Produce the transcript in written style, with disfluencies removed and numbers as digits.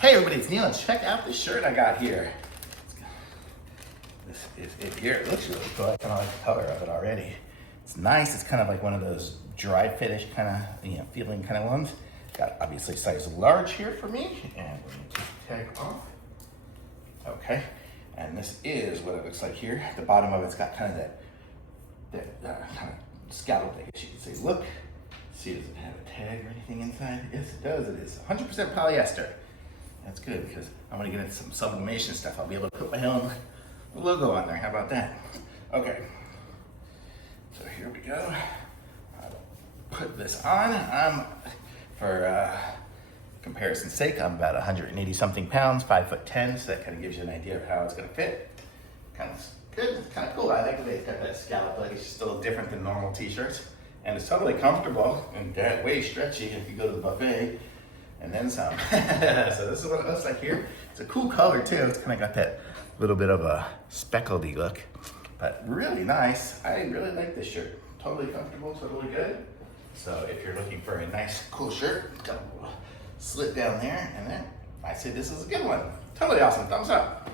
Hey everybody, it's Neil, and check out this shirt I got here. This is it here. It looks really cool. I kind of like the color of it already. It's nice. It's kind of like one of those dry finish kind of, feeling kind of ones. Got obviously size large here for me, and we're gonna take the tag off. Okay, and this is what it looks like here. The bottom of it's got kind of that kind of scallop, I guess you could say. Look, see, does it have a tag or anything inside? Yes, it does. It is 100% polyester. That's good because I'm gonna get into some sublimation stuff. I'll be able to put my own logo on there. How about that? Okay. So here we go. I'll put this on. For comparison's sake, I'm about 180 something pounds, 5'10", so that kind of gives you an idea of how it's gonna fit. Kind of good. It's kind of cool. I like the way it's got that scallop. Like it's just a little different than normal t-shirts, and it's totally comfortable and way stretchy if you go to the buffet. And then some. So this is what it looks like here. It's a cool color too. It's kind of got that little bit of a speckledy look, but really nice. I really like this shirt. Totally comfortable, totally good. So if you're looking for a nice, cool shirt, got a little slit down there, and then I say this is a good one. Totally awesome. Thumbs up.